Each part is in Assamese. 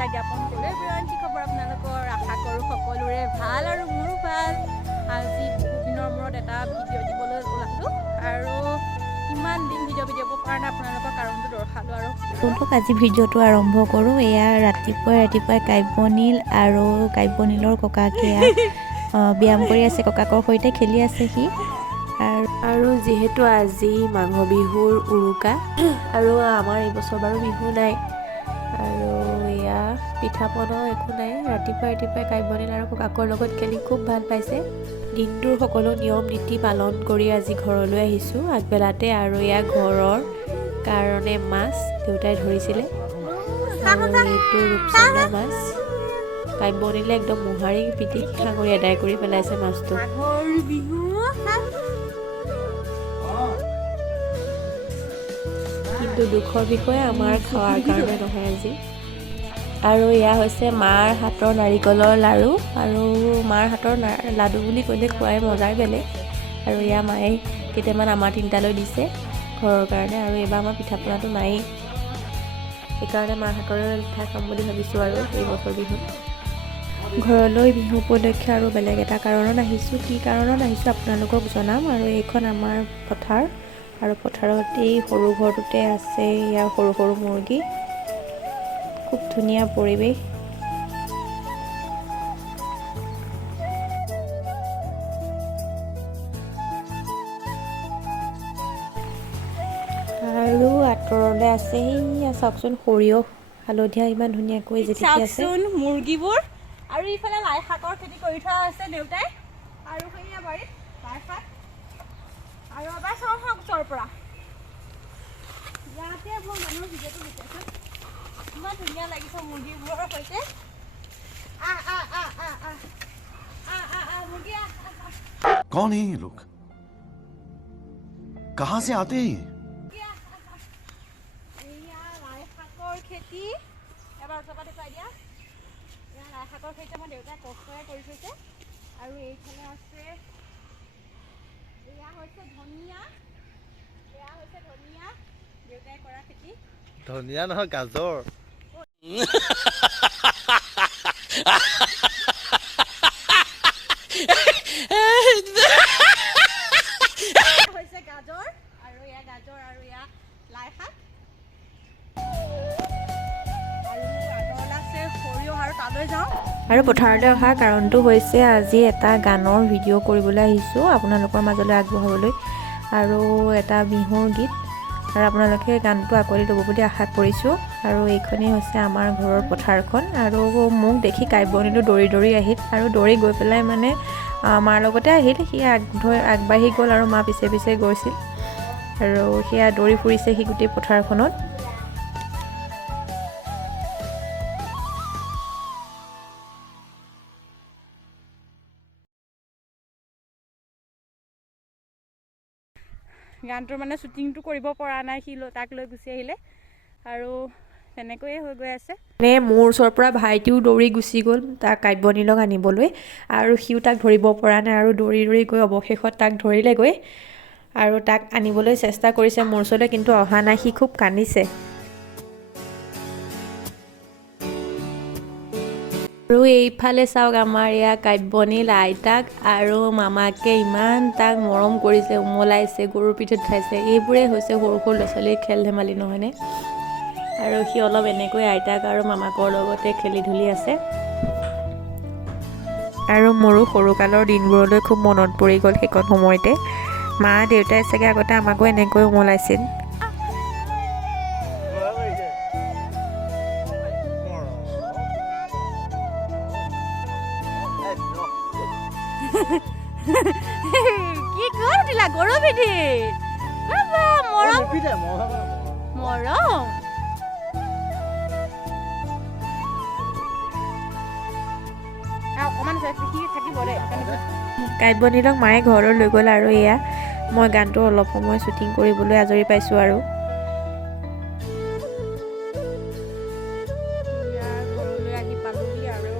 শুভেচ্ছা জ্ঞাপন কৰোঁ। কি খবৰ আপোনালোকৰ? আশা কৰোঁ সকলোৰে ভাল আৰু মোৰো ভাল। আজি বহুত দিনৰ মূৰত এটা ভিডিঅ' দিবলৈ ওলালোঁ আৰু কিমান দিন ভিডিঅ' দিব পৰা নাই আপোনালোকৰ কাৰণটো দৰ্শালোঁ আৰু আজি ভিডিঅ'টো আৰম্ভ কৰোঁ। এয়া ৰাতিপুৱাই কাব্যনীল আৰু কাব্যনীলৰ ককাকে ব্যায়াম কৰি আছে, ককাকৰ সৈতে খেলি আছে সি। আৰু যিহেতু আজি মাঘ বিহুৰ উৰুকা আৰু আমাৰ এইবছৰ বাৰু বিহু নাই আৰু এয়া পিঠা পনাও একো নাই। ৰাতিপুৱাই কাব্যনীল আৰু ককাকৰ লগত খেলি খুব ভাল পাইছে। দিনটোৰ সকলো নিয়ম নীতি পালন কৰি আজি ঘৰলৈ আহিছোঁ আগবেলাতে। আৰু এয়া ঘৰৰ কাৰণে মাছ দেউতাই ধৰিছিলে আৰু এইটো ৰূপচন্দা মাছ। কাব্যনীলে একদম মোহাৰি পিটিক সাঙুৰি আদায় কৰি পেলাইছে মাছটো। কিন্তু দুখৰ বিষয়ে আমাৰ খোৱাৰ কাৰণে নহয় আজি। আৰু এয়া হৈছে মাৰ হাতৰ নাৰিকলৰ লাড়ু। আৰু মাৰ হাতৰ লাডু বুলি ক'লে খোৱাই মজাই বেলেগ। আৰু এয়া মায়ে কেইটামান আমাৰ তিনিটালৈ দিছে ঘৰৰ কাৰণে। আৰু এইবাৰ আমাৰ পিঠা পনাটো নায়েই, সেইকাৰণে মাৰ হাতৰে পিঠা খাম বুলি ভাবিছোঁ আৰু এই বছৰ বিহুত। ঘৰলৈ বিহু উপলক্ষে আৰু বেলেগ এটা কাৰণত আহিছোঁ। কি কাৰণত আহিছোঁ আপোনালোকক জনাম। আৰু এইখন আমাৰ পথাৰ আৰু পথাৰত এই সৰু ঘৰটোতে আছে ইয়াৰ সৰু সৰু মুৰ্গী। খুব ধুনীয়া পৰিৱেশ। আৰু আঁতৰলৈ আছে সেয়া চাওকচোন সৰিয়হ হালধীয়া ইমান ধুনীয়াকৈ জিলিকি আছে মুৰ্গীবোৰ। আৰু ইফালে লাই শাকৰ খেতি কৰি থোৱা আছে দেউতাই। আৰু সেয়া বাৰীত লাই শাক। আৰু এবাৰ চাওঁ ওচৰৰ পৰা ইয়াতে মই মানুহৰ ভিডিঅ'টো বিচাৰিছোঁ। ইমান ধুনীয়া লাগিছে মুৰ্গীবোৰৰ সৈতে। মুৰ্গী कौन है ये लोग? कहाँ से आते हैं? লাই শাকৰ খেতি এবাৰ ওচৰপা দেখুৱাই দিয়া। লাই শাকৰ খেতি আমাৰ দেউতাই কষ্টৰে কৰি থৈছে। আৰু এইফালে আছে এয়া হৈছে ধনিয়া। দেউতাই কৰা খেতি। ধনিয়া নহয়, গাজৰ। হৈছে গাজৰ আৰু এয়া লাই শাক। আৰু আগত আছে সৰিয়হ। আৰু তালৈ যাওঁ। আৰু পথাৰলৈ অহাৰ কাৰণটো হৈছে আজি এটা গানৰ ভিডিঅ' কৰিবলৈ আহিছোঁ আপোনালোকৰ মাজলৈ আগবঢ়াবলৈ। আৰু এটা বিহুৰ গীত। আৰু আপোনালোকে গানটো আঁকোৱালি ল'ব বুলি আশা কৰিছোঁ। আৰু এইখনেই হৈছে আমাৰ ঘৰৰ পথাৰখন। আৰু মোক দেখি কাব্যনীলো দৌৰি আহিল আৰু দৌৰি গৈ পেলাই মানে মাৰ লগতে আহিল। সি আগবাঢ়ি গ'ল আৰু মা পিছে গৈছিল। আৰু সেয়া দৌৰি ফুৰিছে সি গোটেই পথাৰখনত। গানটোৰ মানে শ্বুটিংটো কৰিব পৰা নাই, সি তাক লৈ গুচি আহিলে আৰু তেনেকৈয়ে হৈ গৈ আছে। মোৰ ওচৰৰ পৰা ভাইটিও দৌৰি গুচি গ'ল তাক কাব্যনীলক আনিবলৈ। আৰু সিও তাক ধৰিব পৰা নাই আৰু দৌৰি গৈ অৱশেষত তাক ধৰিলেগৈ আৰু তাক আনিবলৈ চেষ্টা কৰিছে মোৰ ওচৰলৈ, কিন্তু অহা নাই। সি খুব কান্দিছে। আৰু এইফালে চাওক আমাৰ এয়া কাব্যনীল আইতাক আৰু মামাকে ইমান তাক মৰম কৰিছে, উমলাইছে, গৰুৰ পিঠিত উঠাইছে। এইবোৰেই হৈছে সৰু ল'ৰা ছোৱালীৰ খেল ধেমালি, নহয়নে? আৰু সি অলপ এনেকৈ আইতাক আৰু মামাকৰ লগতে খেলি ধূলি আছে। আৰু মোৰো সৰুকালৰ দিনবোৰলৈ খুব মনত পৰি গ'ল সেইকণ সময়তে। মা দেউতাই চাগে আগতে আমাকো এনেকৈ উমলাইছিল। কি কৰি দিলা গৰু পিঠিত? মৰম কাব্যনীলক মায়ে ঘৰলৈ লৈ গ'ল। আৰু এয়া মই গানটো অলপ সময় শ্বুটিং কৰিবলৈ আজৰি পাইছোঁ। আৰু ঘৰলৈ আহি পালোহি আৰু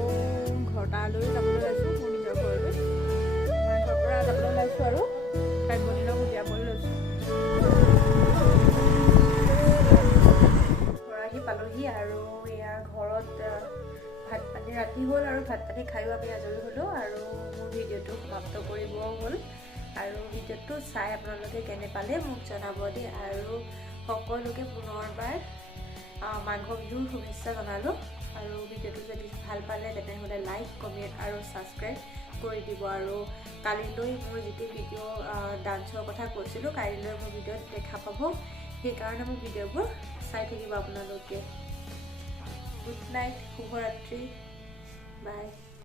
ঘৰলৈ যাবলৈ লৈছোঁ। মোৰ নিজৰ ঘৰলৈ ঘৰৰ পৰা যাবলৈ ওলাইছোঁ আৰু কাব্যনীলক উলিয়াবলৈ লৈছোঁ। ঘৰ আহি পালোহি আৰু এয়া ঘৰত ৰাতি হ'ল আৰু ভাত পানী খায়ো আমি আজৰি হ'লোঁ আৰু মোৰ ভিডিঅ'টো সমাপ্ত কৰিব হ'ল আৰু ভিডিঅ'টো চাই আপোনালোকে কেনে পালে মোক জনাব দেই আৰু সকলোকে পুনৰবাৰ মাঘ বিহুৰ শুভেচ্ছা জনালোঁ আৰু ভিডিঅ'টো যদি ভাল পালে তেনেহ'লে লাইক কমেণ্ট আৰু ছাবস্ক্ৰাইব কৰি দিব আৰু কালিলৈ মোৰ যিটো ভিডিঅ' ডান্সৰ কথা কৈছিলোঁ কালিলৈ মোৰ ভিডিঅ'ত দেখা পাব সেইকাৰণে মোৰ ভিডিঅ'বোৰ চাই থাকিব আপোনালোকে গুড নাইট শুভৰাত্ৰি